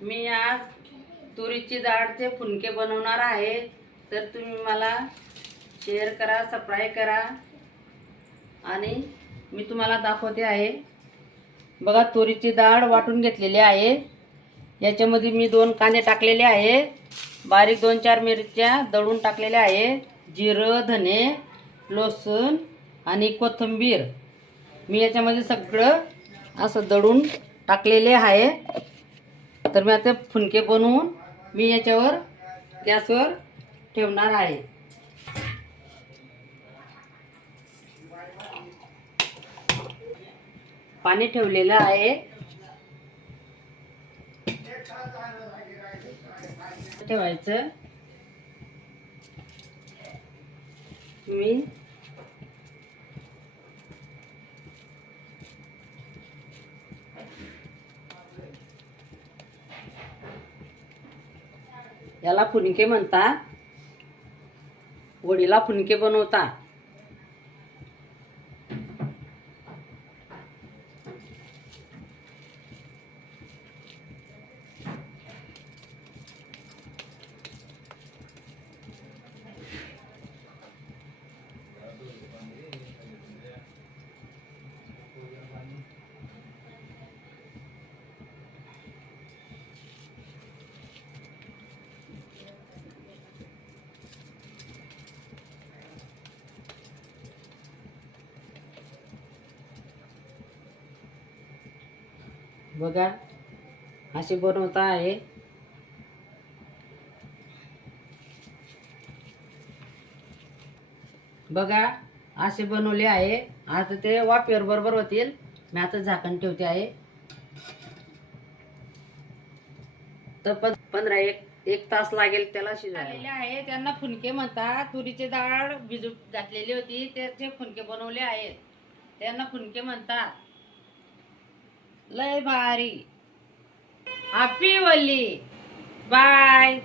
मी आज तुरीची डाळचे फुनके बनवणार आहे, तर तुम्ही मला शेअर करा, सबस्क्राइब करा आणि मी तुम्हाला दाखवते आहे। बघा, तुरीची डाळ वाटून घेतलेली आहे। याच्यामध्ये मी 2 कांदे टाकलेले आहे, बारीक 2-4 मिरच्या दळून टाकलेल्या आहे, जिरं, धने, लसूण आणि कोथिंबीर मी याच्यामध्ये सगळं असं दळून टाकलेले आहे। तर मी आता फुनके बनवून मी याच्यावर गॅसवर ठेवणार आहे। पाणी ठेवलेलं आहे, ठेवायचं। मी याला फुनके म्हणतात, वडीला फुनके बनवतात। बघा, असे बनवता आहे। बघा, असे बनवले आहे। आता ते वाफेवर बरोबर होतील। मी आता झाकण ठेवते आहे, तर 15-1 तास लागेल त्याला शिजायला आहे। त्यांना फुनके म्हणतात। तुरीची डाळ भिजत घातलेली होती, त्याचे फुनके बनवले आहेत, त्यांना फुनके म्हणतात। लय भारी। Happy Holi, bye.